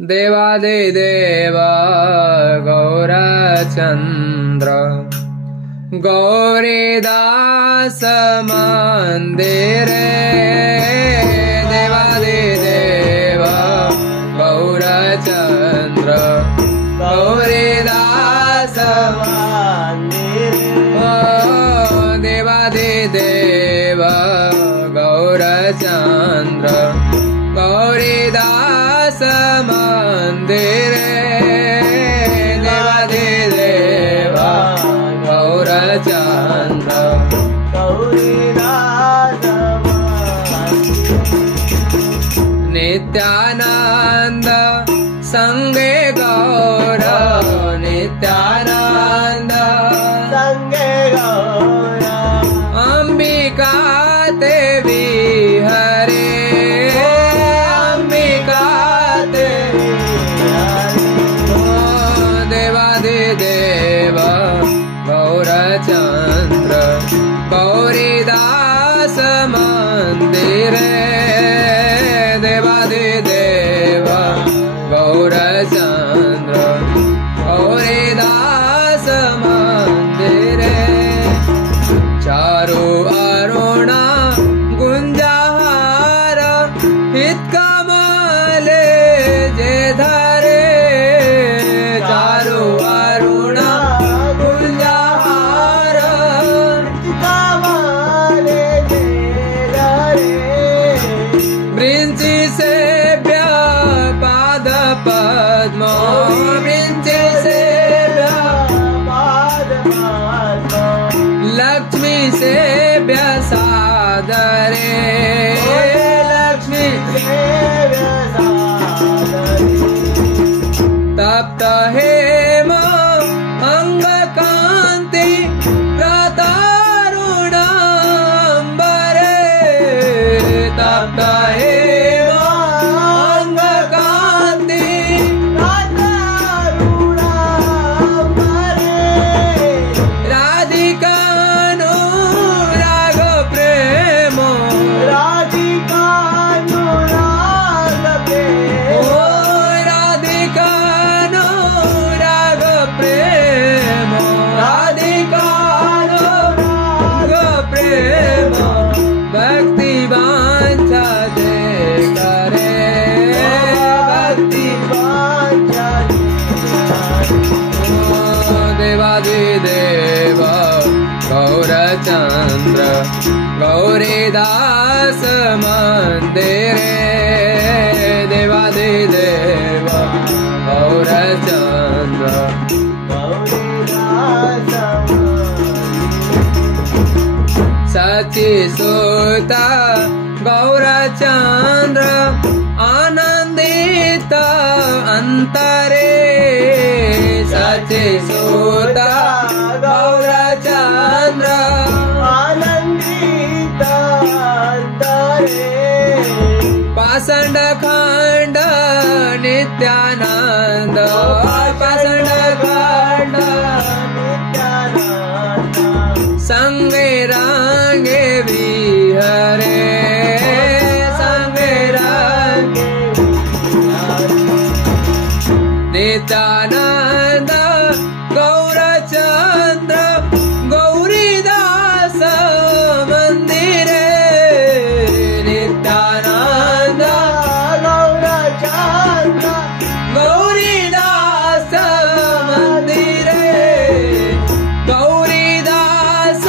देवादिदेव गौरचन्द्र गौरीदास मन्दिरे देवादिदेव गौरचन्द्र गौरीदास मन्दिरे देवादिदेव गौरचन्द्र गौरीदास मन्दिरे देवादिदेव गौरचन्द्र गौरीदास नित्यानन्द संगे गौर नित्यानन्द संगे गौर अंबिका देवी हरे अंबिका देवी देवादिदेव गौरचन्द्र गौरीदास मन्दिरे देवादिदेव गौरचन्द्र गौरीदास मन्दिरे चारु अरुणा गुञ्जहार हितकमले जे धरे चारु अरुणा गुञ्जहार हितकमले जे धरे वृंचि सेव्य पाद पद्म वृंचि सेव्य पाद पद्म लक्ष्मी सेव्य सादरे लक्ष्मी सेव्य सादरे तप्त हेम अंग कांति प्रतारुणांबरे तप्त हेम अंग कांति प्रतारुणांबरे राधिकानुराग प्रेम राधिकानुराग प्रेम ओ राधिकानुराग प्रेम राधिकानुराग प्रेम भक्ति वांछा दे करे भक्ति वांछा देवादिदेव गौरचन्द्र गौरीदास मन्दिरे देवादिदेव गौरचन्द्र गौरीदास सचिसुत गौरचन्द्र आनन्दित अन्तरे सचिसुत गौरचन्द्र आनन्दित अन्तरे पाषण्ड खण्ड नित्यानन्द पाषण्ड खण्ड नित्यानन्द संगे रांगे विहरे संगे रांगे नित्यानन्द गौरचन्द्र गौरीदास मन्दिरे नित्यानन्द गौरचन्द्र गौरीदास मन्दिरे गौरीदास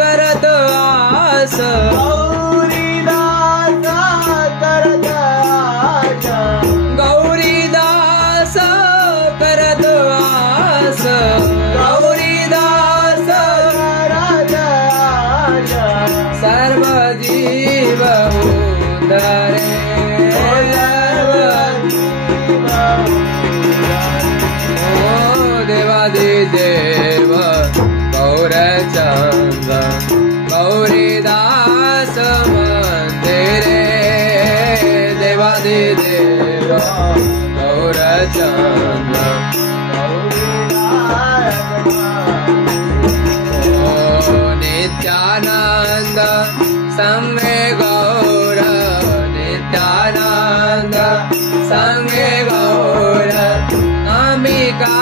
करत आस गौरीदास करत आस गौरीदास करत आस गौरीदास करत आस सर्व जीव उद्धरे ओ देवादिदेव गौरचन्द्र गौरीदास मन्दिरे देवादिदेव गौरचन्द्र नित्यानन्द संगे गौर नित्यानन्द गंगे गौर अंबिका